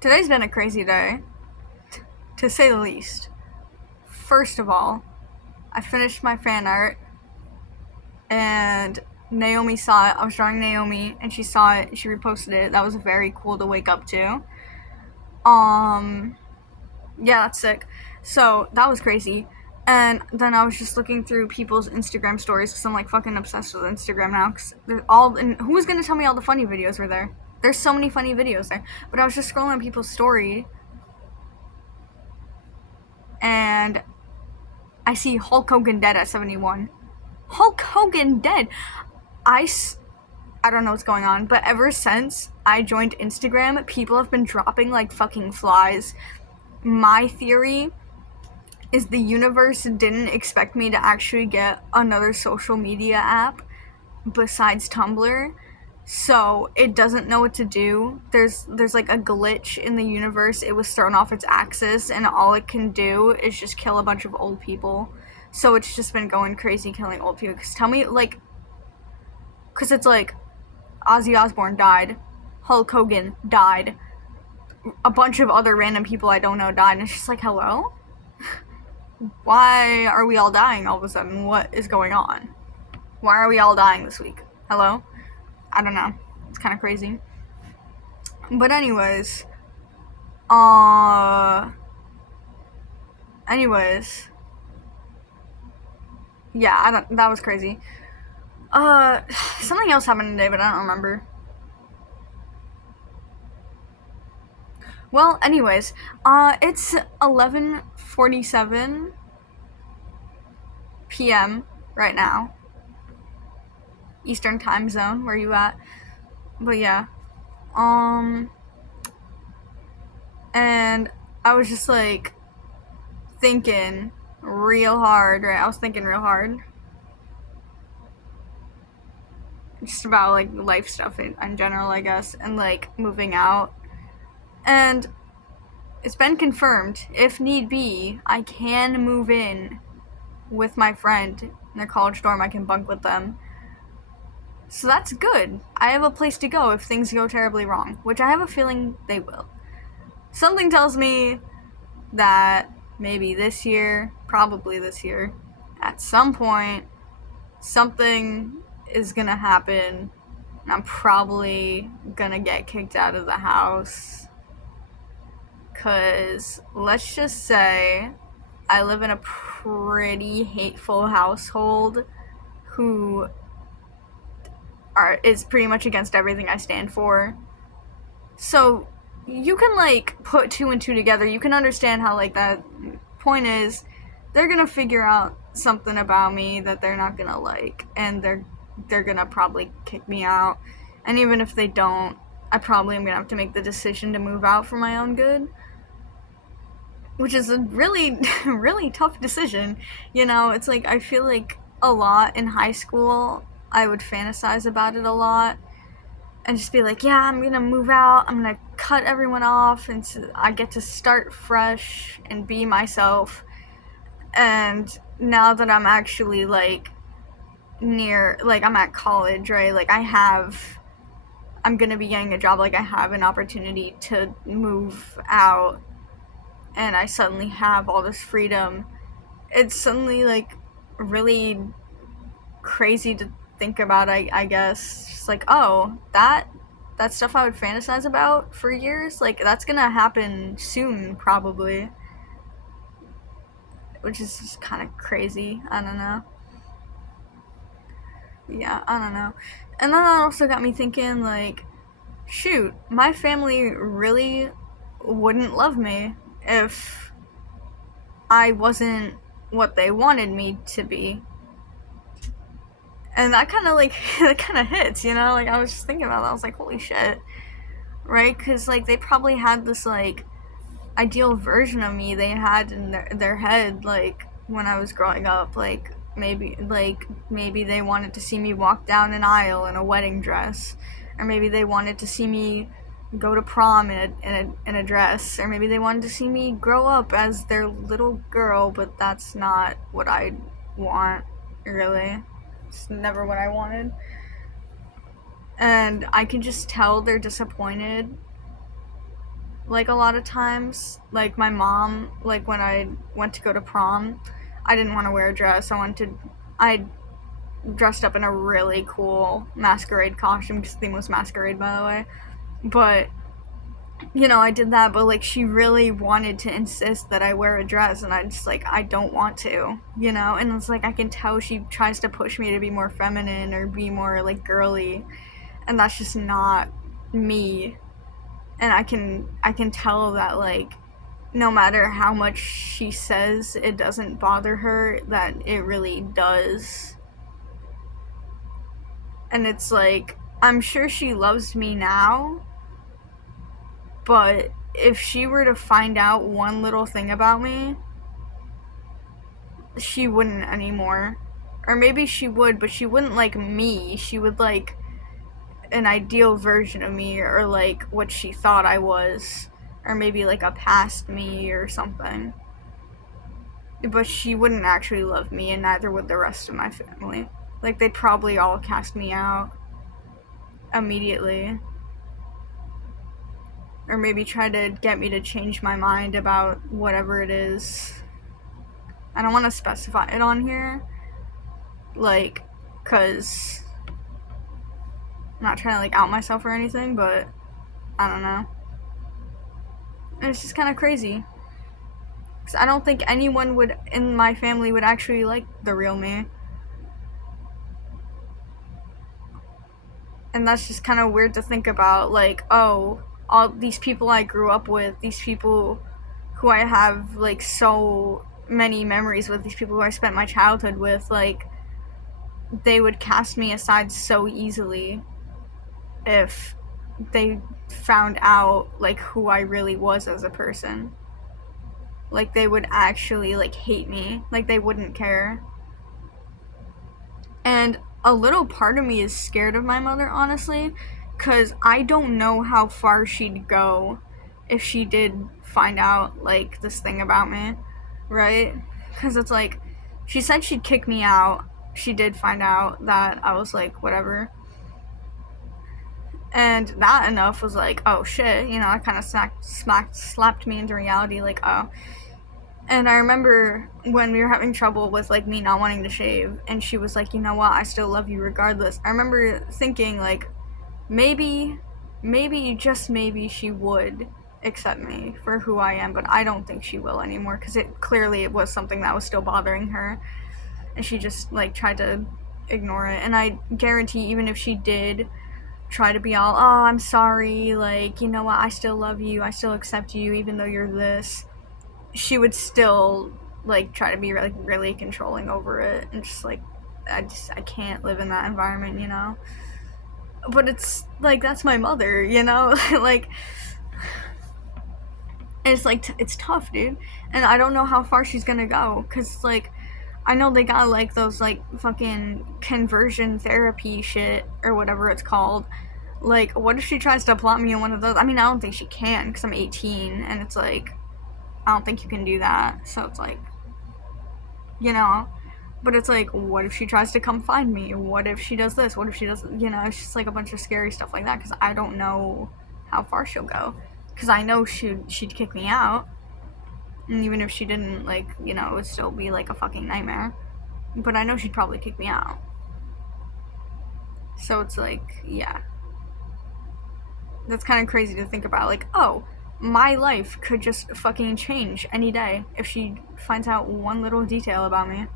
Today's been a crazy day, to say the least. First of all, I finished my fan art, and Naomi saw it. I was drawing Naomi, and she saw it. She reposted it. That was very cool to wake up to. Um, yeah, that's sick. So that was crazy. And then I was just looking through people's Instagram stories because I'm like fucking obsessed with Instagram now. Cause they're all, and who was gonna tell me all the funny videos were there? There's so many funny videos there. But I was just scrolling on people's story, and I see Hulk Hogan dead at 71. Hulk Hogan dead. I, I don't know what's going on, but ever since I joined Instagram, people have been dropping like fucking flies. My theory is the universe didn't expect me to actually get another social media app besides Tumblr. So it doesn't know what to do. There's like a glitch in the universe. It was thrown off its axis, and all it can do is just kill a bunch of old people. So it's just been going crazy killing old people. Cause tell me, like, cause it's like Ozzy Osbourne died, Hulk Hogan died, a bunch of other random people I don't know died, and it's just like, hello? Why are we all dying all of a sudden? What is going on? Why are we all dying this week? Hello? I don't know. It's kind of crazy. But anyways, anyways, yeah, I don't. That was crazy. Something else happened today, but I don't remember. Well, anyways, it's 11:47 p.m. right now, Eastern time zone. Where you at? But yeah, um, and I was just like thinking real hard, right? I was thinking real hard, just about like life stuff in general, I guess, and like moving out. And it's been confirmed, if need be, I can move in with my friend in their college dorm. I can bunk with them. So that's good. I have a place to go if things go terribly wrong, which I have a feeling they will. Something tells me that maybe this year, probably this year, at some point, something is gonna happen, and I'm probably gonna get kicked out of the house. Cause let's just say I live in a pretty hateful household who is pretty much against everything I stand for. So you can like put two and two together. You can understand how like that point is they're gonna figure out something about me that they're not gonna like, and they're gonna probably kick me out. And even if they don't, I probably am gonna have to make the decision to move out for my own good, which is a really really tough decision. You know, it's like I feel like a lot in high school I would fantasize about it a lot and just be like, yeah, I'm gonna move out, I'm gonna cut everyone off, and so I get to start fresh and be myself. And now that I'm actually like near, like I'm at college, right? Like I'm gonna be getting a job, like I have an opportunity to move out, and I suddenly have all this freedom. It's suddenly like really crazy to think about, I guess. Just like, oh, that stuff I would fantasize about for years, like that's gonna happen soon, probably. Which is just kind of crazy. I don't know. Yeah, I don't know. And then that also got me thinking, like, shoot, my family really wouldn't love me if I wasn't what they wanted me to be. And that kind of like that kind of hits, you know. Like I was just thinking about that. I was like, holy shit, right? Because like they probably had this like ideal version of me they had in their head, like when I was growing up. Maybe they wanted to see me walk down an aisle in a wedding dress, or maybe they wanted to see me go to prom in a dress, or maybe they wanted to see me grow up as their little girl. But that's not what I want, really. It's never what I wanted. And I can just tell they're disappointed like a lot of times. Like my mom, like when I went to go to prom, I didn't want to wear a dress. I dressed up in a really cool masquerade costume, because theme was masquerade, by the way. But I did that, but like she really wanted to insist that I wear a dress, and I just like, I don't want to, and it's like I can tell she tries to push me to be more feminine or be more like girly, and that's just not me. And I can tell that, like, no matter how much she says it doesn't bother her, that it really does. And it's like, I'm sure she loves me now, but if she were to find out one little thing about me, she wouldn't anymore. Or maybe she would, but she wouldn't like me. She would like an ideal version of me, or like what she thought I was, or maybe like a past me or something. But she wouldn't actually love me, and neither would the rest of my family. Like, they'd probably all cast me out immediately. Or maybe try to get me to change my mind about whatever it is. I don't want to specify it on here, like, because I'm not trying to like out myself or anything, but I don't know. It's just kind of crazy. Cause I don't think anyone would in my family would actually like the real me. And that's just kind of weird to think about, like, oh, all these people I grew up with, these people who I have like so many memories with, these people who I spent my childhood with, like, they would cast me aside so easily if they found out like who I really was as a person. Like, they would actually like hate me, like they wouldn't care. And a little part of me is scared of my mother, honestly, because I don't know how far she'd go if she did find out like this thing about me, right? Because it's like, she said she'd kick me out. She did find out that I was like whatever, and that enough was like, oh shit, it kind of slapped me into reality, like, oh. And I remember when we were having trouble with like me not wanting to shave, and she was like, you know what, I still love you regardless. I remember thinking like, maybe, just maybe she would accept me for who I am, but I don't think she will anymore, because it was something that was still bothering her, and she just like tried to ignore it. And I guarantee, even if she did try to be all, oh, I'm sorry, like, you know what, I still love you, I still accept you even though you're this, she would still like try to be like really controlling over it, and just like, I can't live in that environment, but it's like, that's my mother, like, and it's like, it's tough, dude. And I don't know how far she's gonna go, because like, I know they got like those like fucking conversion therapy shit or whatever it's called. Like, what if she tries to plot me in one of those? I mean, I don't think she can, because I'm 18, and it's like, I don't think you can do that. So it's like, but it's like, what if she tries to come find me? What if she does this? What if she does, it's just like a bunch of scary stuff like that, because I don't know how far she'll go. Because I know she'd kick me out. And even if she didn't, like, it would still be like a fucking nightmare. But I know she'd probably kick me out. So it's like, yeah. That's kind of crazy to think about. Like, oh, my life could just fucking change any day if she finds out one little detail about me.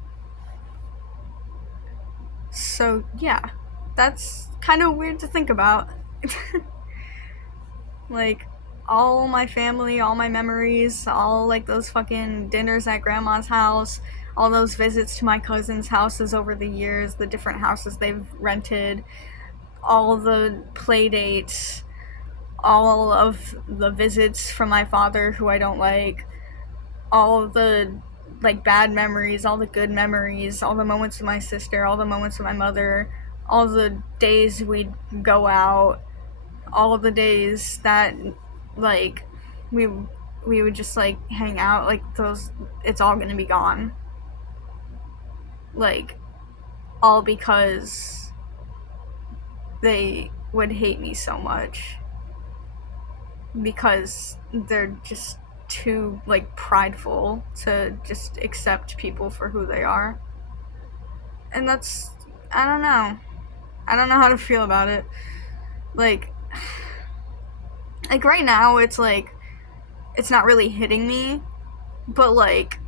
So, yeah. That's kind of weird to think about. Like, all my family, all my memories, all like those fucking dinners at grandma's house, all those visits to my cousin's houses over the years, the different houses they've rented, all the play dates, all of the visits from my father who I don't like, all of the like bad memories, all the good memories, all the moments with my sister, all the moments with my mother, all the days we'd go out, all of the days that like we would just like hang out, like those, it's all gonna be gone. Like, all because they would hate me so much. because they're just too like prideful to just accept people for who they are. And that's, I don't know. I don't know how to feel about it. Like right now it's like it's not really hitting me, but like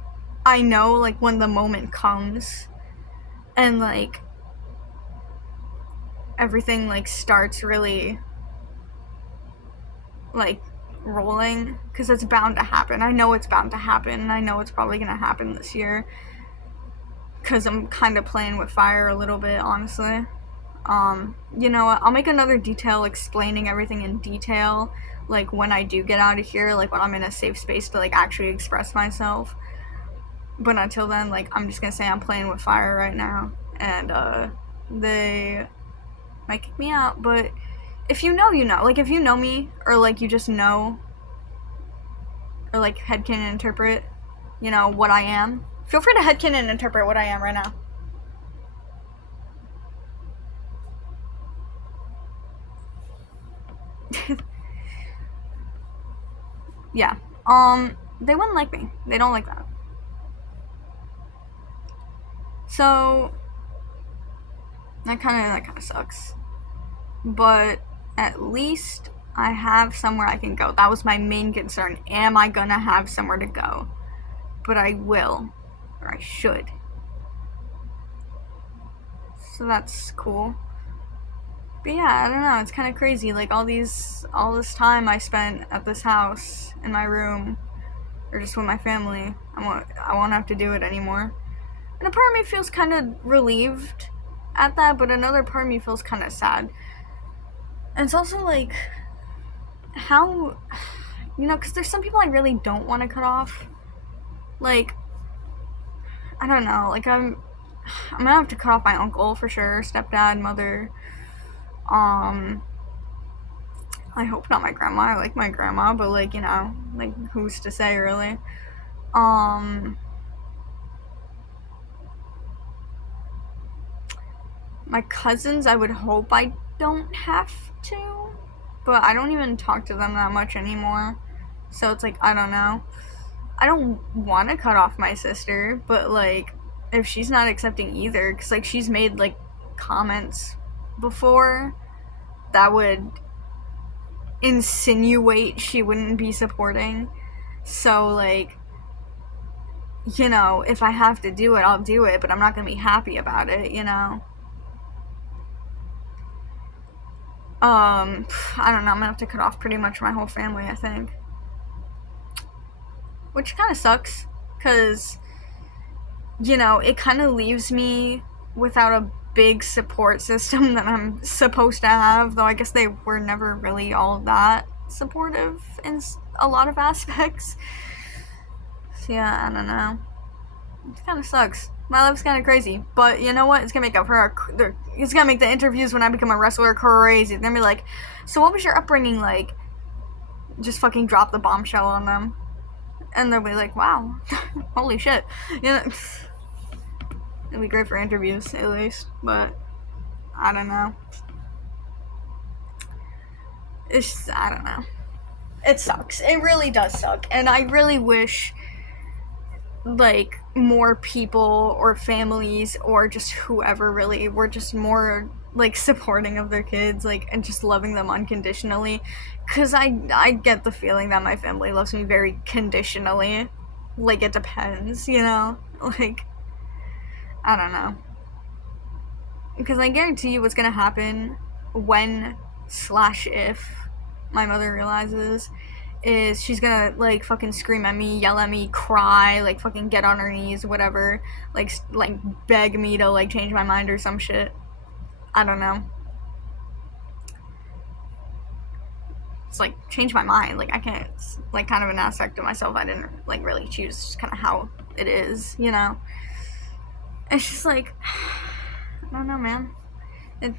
I know like when the moment comes and like everything like starts really like rolling, because it's bound to happen. I know it's bound to happen, and I know it's probably gonna happen this year because I'm kind of playing with fire a little bit, honestly. You know what? I'll make another detail explaining everything in detail, like when I do get out of here, like when I'm in a safe space to like actually express myself. But until then, like I'm just gonna say I'm playing with fire right now, and they might kick me out. But if you know, you know. Like if you know me, or like you just know, or like headcanon interpret, you know what I am. Feel free to headcanon interpret what I am right now. Yeah. They wouldn't like me. They don't like that. So that kind of sucks. But at least I have somewhere I can go. That was my main concern. Am I gonna have somewhere to go? But I will, or I should. So that's cool. But yeah, I don't know. It's kind of crazy. Like all this time I spent at this house in my room, or just with my family. I won't have to do it anymore. And a part of me feels kind of relieved at that, but another part of me feels kind of sad. And it's also like, how, you know, because there's some people I really don't want to cut off. Like, I don't know. Like I'm gonna have to cut off my uncle for sure, stepdad, mother. I hope not my grandma. I like my grandma, but like, you know, like who's to say really? My cousins, I would hope I don't have to, but I don't even talk to them that much anymore. So it's like, I don't know. I don't want to cut off my sister, but like, if she's not accepting either, because like she's made like comments before that would insinuate she wouldn't be supporting. So like, you know, if I have to do it, I'll do it, but I'm not gonna be happy about it, you know. I don't know. I'm gonna have to cut off pretty much my whole family, I think, which kind of sucks, cause you know it kind of leaves me without a big support system that I'm supposed to have. Though I guess they were never really all that supportive in a lot of aspects. So yeah, I don't know. It kind of sucks. My life's kind of crazy, but you know what? It's gonna make up for it's gonna make the interviews when I become a wrestler crazy. They're gonna be like, "So what was your upbringing like?" Just fucking drop the bombshell on them, and they'll be like, "Wow, holy shit!" You know, it'll be great for interviews at least. But I don't know. It's just, I don't know. It sucks. It really does suck, and I really wish like more people or families or just whoever really were just more like supporting of their kids, like, and just loving them unconditionally, because I get the feeling that my family loves me very conditionally. Like it depends, you know. Like I don't know, because I guarantee you what's gonna happen when slash if my mother realizes is she's gonna like fucking scream at me, yell at me, cry, like fucking get on her knees, whatever, like beg me to like change my mind or some shit. I don't know. It's like change my mind. Like I can't. It's like kind of an aspect of myself I didn't like really choose. It's just kind of how it is, you know. It's just like I don't know, man.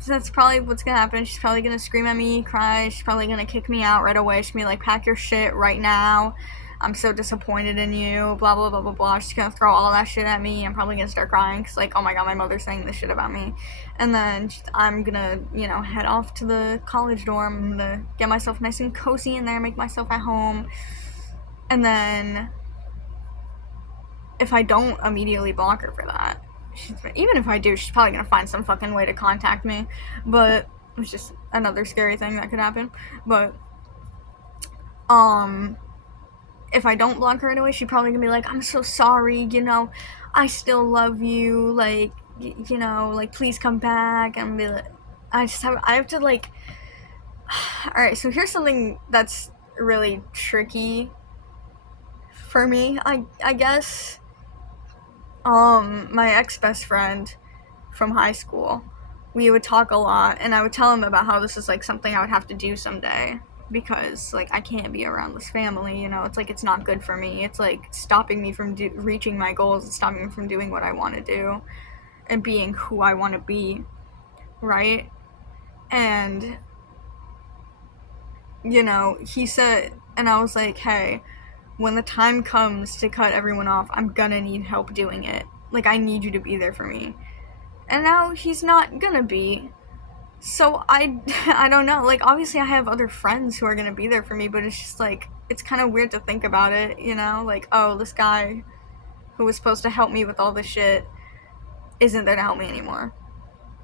That's probably what's gonna happen. She's probably gonna scream at me, cry. She's probably gonna kick me out right away. She's gonna be like, "Pack your shit right now." I'm so disappointed in you, blah, blah, blah, blah, blah. She's gonna throw all that shit at me. I'm probably gonna start crying because, like, oh my god, my mother's saying this shit about me. And then I'm gonna, head off to the college dorm. I'm gonna get myself nice and cozy in there, make myself at home. And then, if I don't immediately block her for that, even if I do, she's probably gonna find some fucking way to contact me. But it's just another scary thing that could happen. But, if I don't block her right away, she's probably gonna be like, I'm so sorry, I still love you, like, like, please come back. And be like, I have to, like, alright, so here's something that's really tricky for me, I guess. My ex-best friend from high school, we would talk a lot, and I would tell him about how this is, like, something I would have to do someday, because, like, I can't be around this family, it's like, it's not good for me, it's, like, stopping me from reaching my goals, it's stopping me from doing what I want to do, and being who I want to be, right? And, he said, and I was like, hey, when the time comes to cut everyone off, I'm gonna need help doing it. Like, I need you to be there for me. And now he's not gonna be. So I don't know. Like, obviously I have other friends who are gonna be there for me, but it's just, like, it's kind of weird to think about it, Like, oh, this guy who was supposed to help me with all this shit isn't there to help me anymore.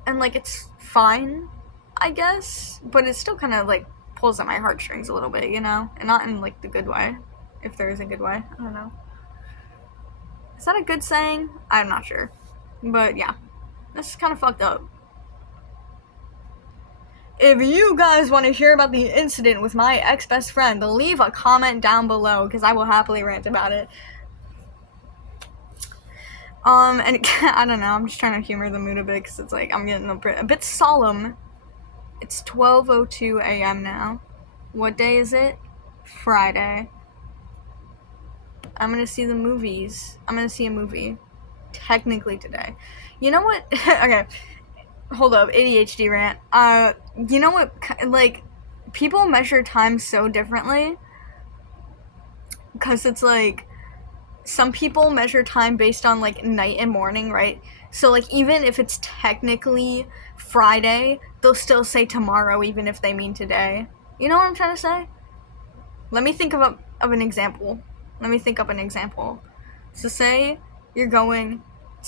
And, like, it's fine, I guess, but it still kind of, like, pulls at my heartstrings a little bit, And not in, like, the good way. If there is a good way. I don't know. Is that a good saying? I'm not sure. But yeah. This is kind of fucked up. If you guys want to hear about the incident with my ex-best friend, leave a comment down below, because I will happily rant about it. And I don't know, I'm just trying to humor the mood a bit, because it's like, I'm getting a bit solemn. It's 12:02 a.m. now. What day is it? Friday. I'm gonna see the movies. I'm gonna see a movie. Technically today. You know what? Okay. Hold up. ADHD rant. You know what? Like, people measure time so differently. Because it's like, some people measure time based on, like, night and morning, right? So, like, even if it's technically Friday, they'll still say tomorrow, even if they mean today. You know what I'm trying to say? Let me think of an example. Let me think up an example. So say you're going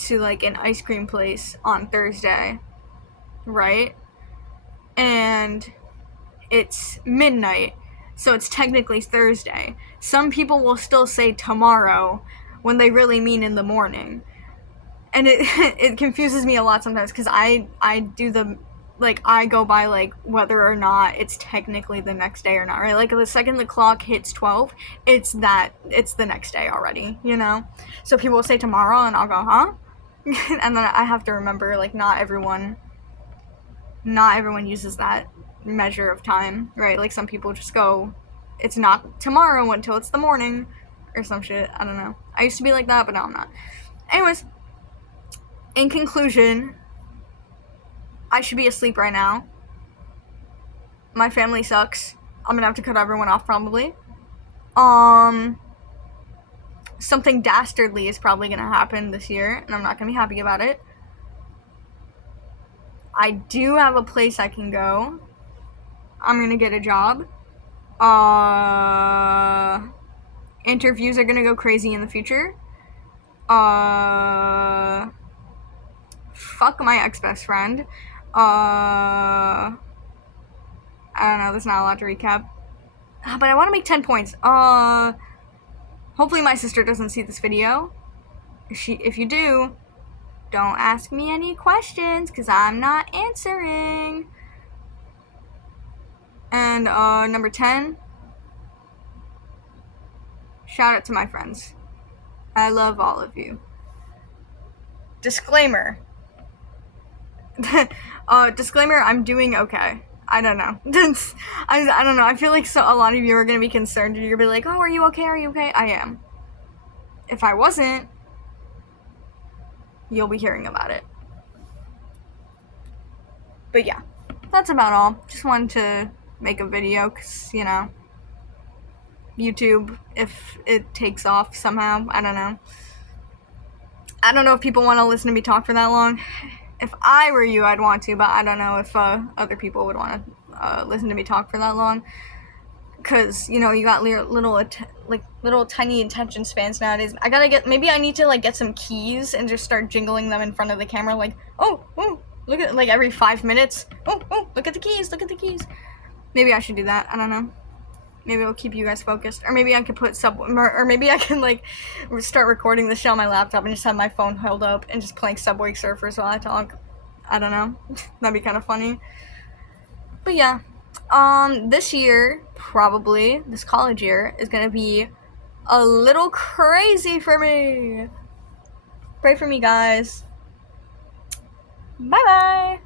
to, like, an ice cream place on Thursday, right? And it's midnight, so it's technically Thursday. Some people will still say tomorrow when they really mean in the morning. And it confuses me a lot sometimes, because I do the, like, I go by, like, whether or not it's technically the next day or not, right? Like, the second the clock hits 12, it's the next day already, So people will say tomorrow, and I'll go, huh? And then I have to remember, like, not everyone uses that measure of time, right? Like, some people just go, it's not tomorrow until it's the morning, or some shit, I don't know. I used to be like that, but now I'm not. Anyways, in conclusion, I should be asleep right now. My family sucks. I'm gonna have to cut everyone off, probably. Something dastardly is probably gonna happen this year, and I'm not gonna be happy about it. I do have a place I can go. I'm gonna get a job. Interviews are gonna go crazy in the future. Fuck my ex-best friend. I don't know, there's not a lot to recap. But I want to make 10 points. Hopefully my sister doesn't see this video. If you do, don't ask me any questions, because I'm not answering. And, number 10, shout out to my friends. I love all of you. Disclaimer. Disclaimer, I'm doing okay. I don't know. I don't know. I feel like a lot of you are going to be concerned. You're going to be like, oh, are you okay? Are you okay? I am. If I wasn't, you'll be hearing about it. But yeah, that's about all. Just wanted to make a video because, YouTube if it takes off somehow. I don't know. I don't know if people want to listen to me talk for that long. If I were you, I'd want to, but I don't know if other people would want to listen to me talk for that long. Cause you know you got little tiny attention spans nowadays. Maybe I need to like get some keys and just start jingling them in front of the camera, like oh look at, like, every 5 minutes. Oh look at the keys. Maybe I should do that. I don't know. Maybe it'll keep you guys focused, or maybe I could put or maybe I can like start recording the show on my laptop and just have my phone held up and just playing Subway Surfers while I talk. I don't know. That'd be kind of funny. But yeah. This year, probably, this college year, is gonna be a little crazy for me. Pray for me, guys. Bye-bye.